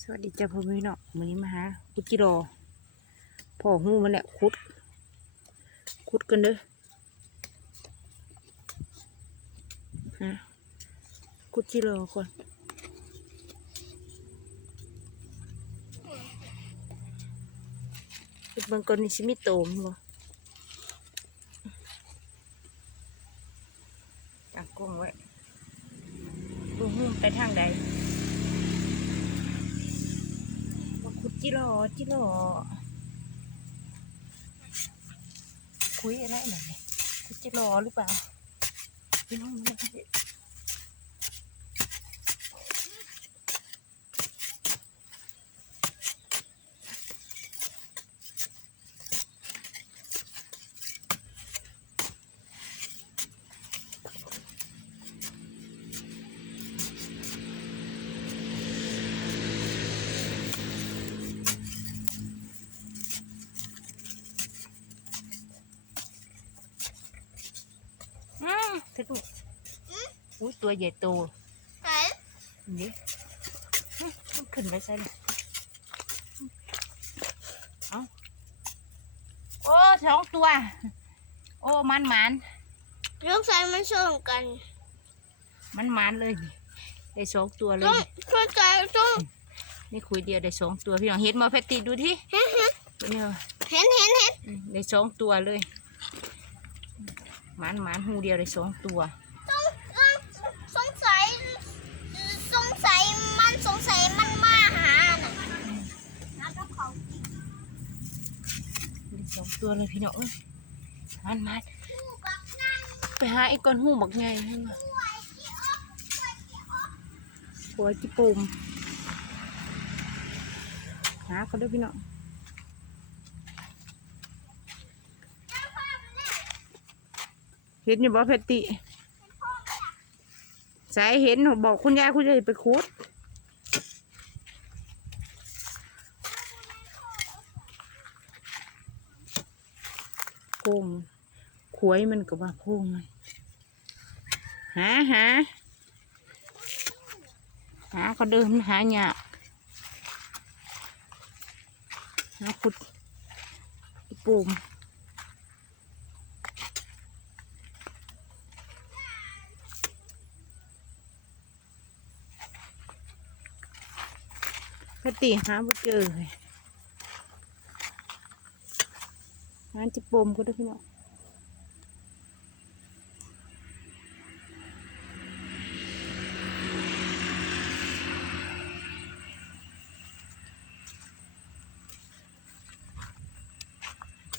สวัสดีจ้าพ่อพี่น้องวันนี้มาหาคุดจิโรอพ่อหูมันแหละคุด คุดกันเด้อฮะคุดจิโรอก่อนคุดบางคนนี่สิมีโตมบ่ตั้งกล้องไว้ดูหูไปทางใด มาคุด จิโร่จิโร่คุยอะไรหน่อยจิโร่หรือเปล่าพี่น้องมันไม่อืมถึงอุ้ย ตัวใหญ่โตไหนนี่อืมมันขึ้นไปใส่เลยเอาโอ้สองตัว โอ้มันมันลูกชายมันส่งกัน มันมันเลยนี่ได้สองตัวเลต้องยเข้าใจต้องนี่คุยเดียวได้สองตัวพี่น้องเห็นมาแพตติดูที่เห็นเห็นเนี่ยเห็นเห็นเห็นอืมได้สองตัวเลยหมันหมันหูเดียวได้สองตัว สงสัยมันมาหาน่ะแล้วก็เขาสองตัวเลยพี่น้องมันมันคู่กับนั่งไปหาไอ้ก้อนหูบักไงให้มาหัวจิปุ่มหาเขาด้วยพี่น้องแล้วพ่อมันเห็นอยู่บ่เพชรติสายเห็นบอกคุณยายคุณยายไปคุดโค้งข วยมันก็ว่าโค้งมันหาหาหาเขาเดินหาหยากหาขุดปุ่มพอตีหาบ่เจอเลยหาจิปมก็ได้พี่น้อง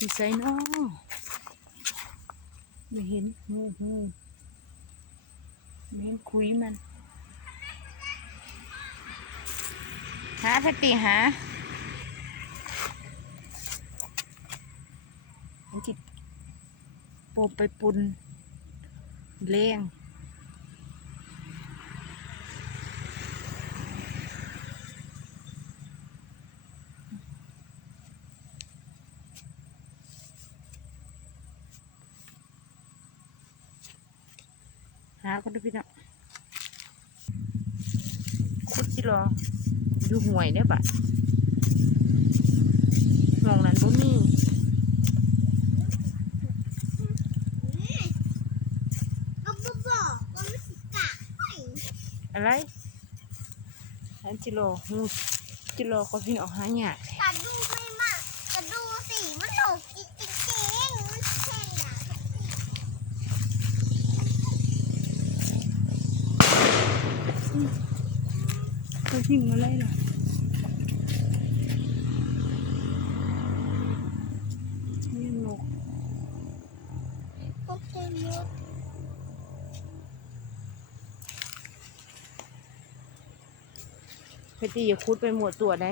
ที่ใส่น้อไม่เห็นงูงูไม่เห็นคุยมัน หาพอตีหาอันที่โปไปปุนเลี้ยงหาคนดูพี่น้อง คุดจิรออยู่ห่วยได้ปะมองนั้นบ่มีอะไรอันจิโรงูจิโรก็พี่น้องหาหยาดกะดูไม่มากกะดูสิมันหลงจริงจริงๆมันแค่อยาก เขายิงมาเลยล่ะนี่นกก็เต็มหมดเพชรตีอย่าคุดไปหมดตัวได้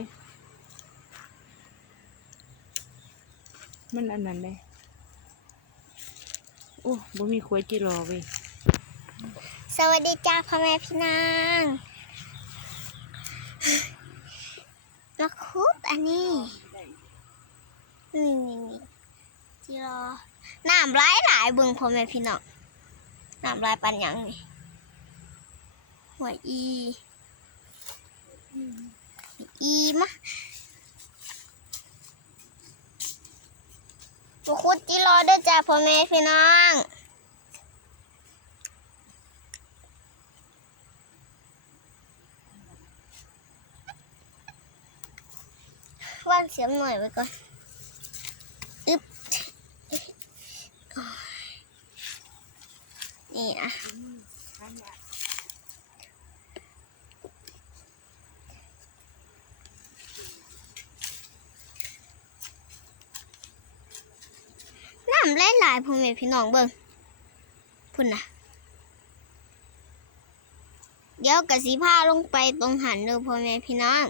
มันอันนั้นเลยโอ้บ่มีควยจิโรเว้ยสวัสดีจ้าพ่อแม่พี่นางมา คุดอันนี้นี่นี่นี่จีรอน้ำไหลายหลายบิ่งพ่อแม่พี่น้องน้ำไหลายปันยังนี่หัวอีอีมาบุคุดจิรอเด้วยจ้าพ่อแม่พี่น้อง ว่านเสียมหน่อยไว้ก่อนอึ๊บนี่อะน้ำไหลหลายพ่อแม่พี่น้องเบิ่งพุ่นนะเดี๋ยวกะสีผ้าลงไปตรงหันเด้อพ่อแม่พี่น้อง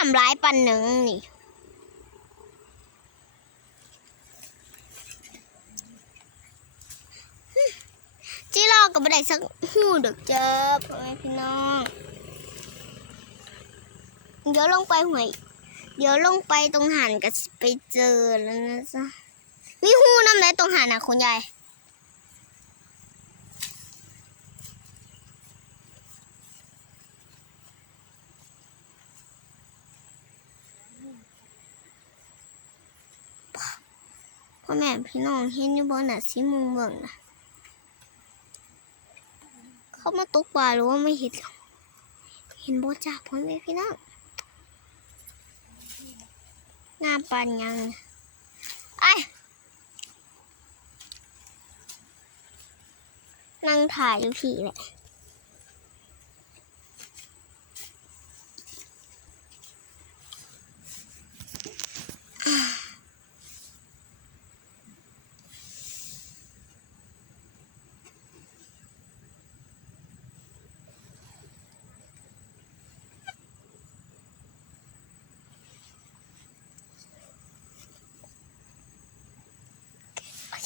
น้ำไหลายปันหนึ่งนี่จีรอกับบัไดสักหูเด็กเจอพ่อแม่พี่น้อง เดี๋ยวลงไปหวย เดี๋ยวลงไปตรงหันก็ไปเจอแล้วนะจ๊ะมีหูน้ำไหนตรงหานอะคุณยาย พ่อแม่พี่น้องเห็นอยู่บนน่ะสีมุงเบิ่งนะเขามาตกปลาหรือว่าไม่เห็นหรอเห็นบ่จ้าพ่อแม่พี่น้องงาปานยังนะไอ้นั่งถ่ายอยู่ผีแหละ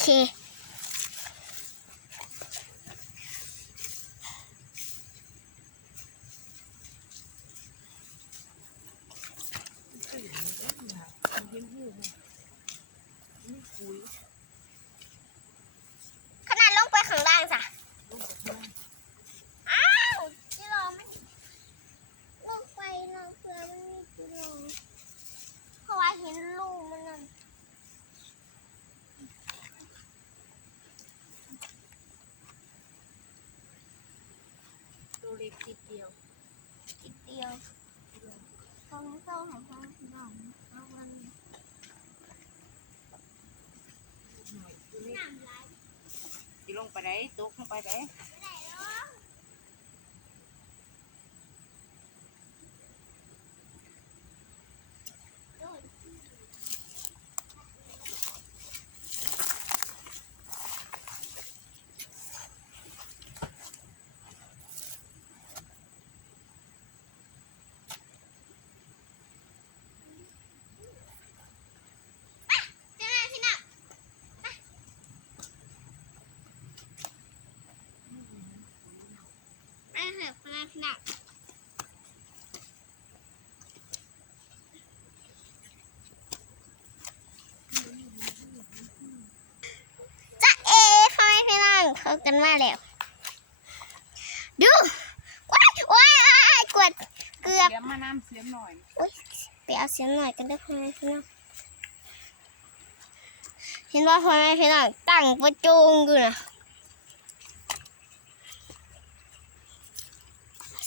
โอเค ขนาดลงไปข้างล่างจ้ะอ้าวจิโร่มันลงไปลงเพื่อมันมีจิโร่เพราะว่าเห็นลูกมันนั่น ตัวเล็กติดเดียวอีกเดียวตรงเจ้าของพ่อพี่น้องเอาวันน้ำไหลสิลงไปได้ตกลงไปได้ ไม่ได้หรอก เจ้าแม่พี่น้องไปไปเถ อะเจ้าแม่พี่น้องจ๊ะเอ๋พ่อแม่พี่น้องเขากันมาแล้ว ดูว้ายว้ายว้ายกดเกือบเสียมมาน้ำเสียมหน่อยโอ๊ยไปเอาเสียงหน่อยกันได้พ่อแม่พี่น้องเห็นว่าพ่อแม่พี่น้องตั้งประจุงอยู่นะ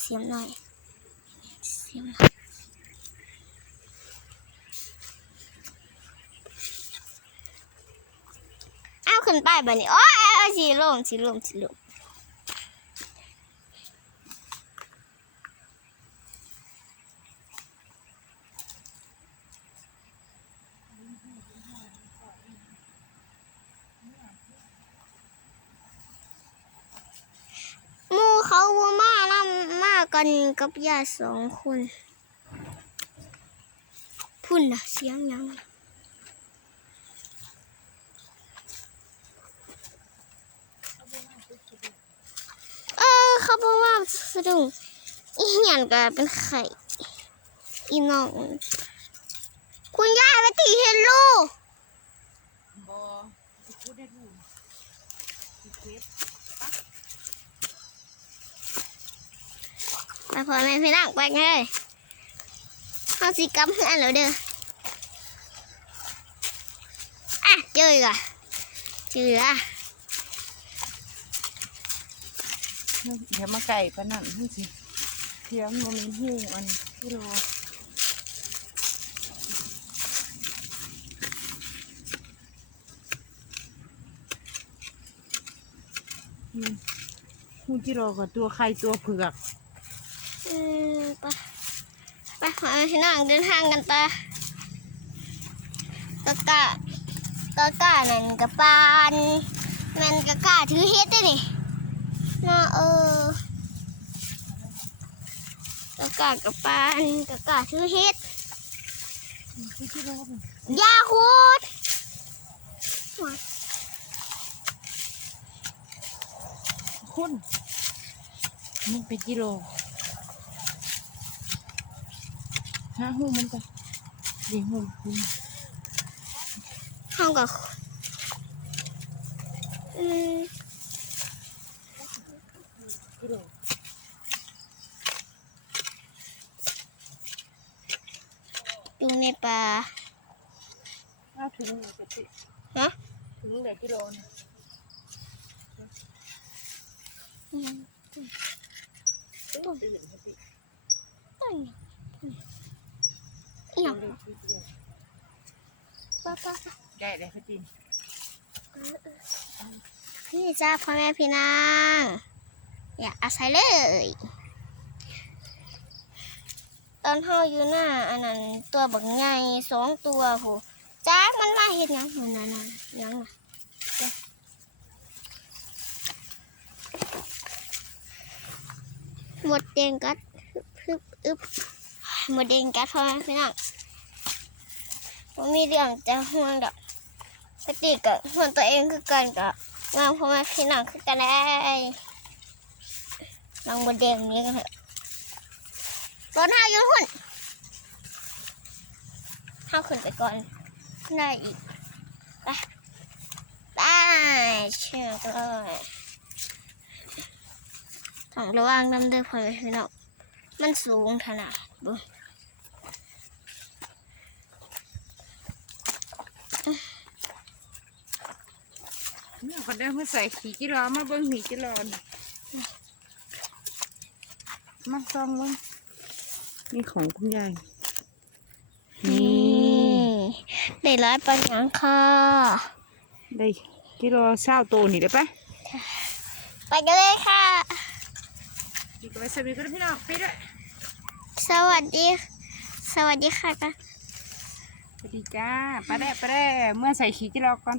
สียงหน่อย เสียงหน่อยเอาขึ้นไปบันนี้โอ้ยเอาสีลมสีลมสีลมหมูเขาวัวมาล่ำมากั นกับยาสองคน พุ่นนะเสียงยังเออเขาบอกว่าสะดุ้งอีหยันก็เป็นไข่อีน้อง คุณยายไปตีเฮลโล บอสิพูดได้ดูสิเก็บ ไปพ่อแม่พี่น้องไปเลยเอาสิกำเพื่อนแล้วเด้ออะเจออีกอะเจออะเดี๋ยวมาไก่ปะนั่นนี่สิเทียมมันมีหูอันกิโลอืมหูกิโลกับตัวไข่ตัวเผือก อืมไปไปขอพี่น้องเดินทางกันต่อตะกะตะกะนั่นกะปานแมนกะกะถือเฮ็ดได้นี่นาเออตะกะกะปานกะกะถือเฮ็ดยาคูดคุณมันเป็นกิโล ห้าหูมันก็เดี๋ยวหูคุณห้องกับอืมกิโลอยู่ในป่าห้าถุงหนึ่งกะติฮะถุงเดียวกิโลนะอืมตุ้มตื่นกะติต้น อีหยังเล็กนิดเดียวป้าป้าป้าได้เลยกะติพี่จ้าพ่อแม่พี่นางอยากอาศัยเลยตอนเฮาอยู่หน้าอันนั้นตัวบักใหญ่สองตัวโหจ้ามันมาเห็นยังนั่นนั่นนั่นยังน่ะจ้ะหมดเดงกัดฮึบอึบ หมดเดงกัดพ่อแม่พี่นางผมมีเรื่องจะห่วงดอกปกติกับห่วงตัวเองคือกันกับงานพ่อแม่พี่นางคือกันได้ลองหมดเดงนี้กันเถอะตอนห้าอยู่หุ่นเข้าขึ้นไปก่อนได้อีกไปได้เชื่อก็ต้องระวังน้ำเดือดพอพี่น้องมันสูงขนาดบุ เนี่ยคนเดิมมาใส่ขี่กิโลมาเบิ้งขี่กิโลนะมาซองเบิ้งนี่ของคุณยายนี่ได้ร้อยปันยังค่ะได้กิโลเศร้าโตนี่ได้ปะไปกันเลยค่ะดีก็ไปสวัสดีกันพี่น้องไปด้วยสวัสดี สวัสดีค่ะกันสวัสดีจ้าไปได้ไปได้เมื่อใส่ขี่กิโลก่อน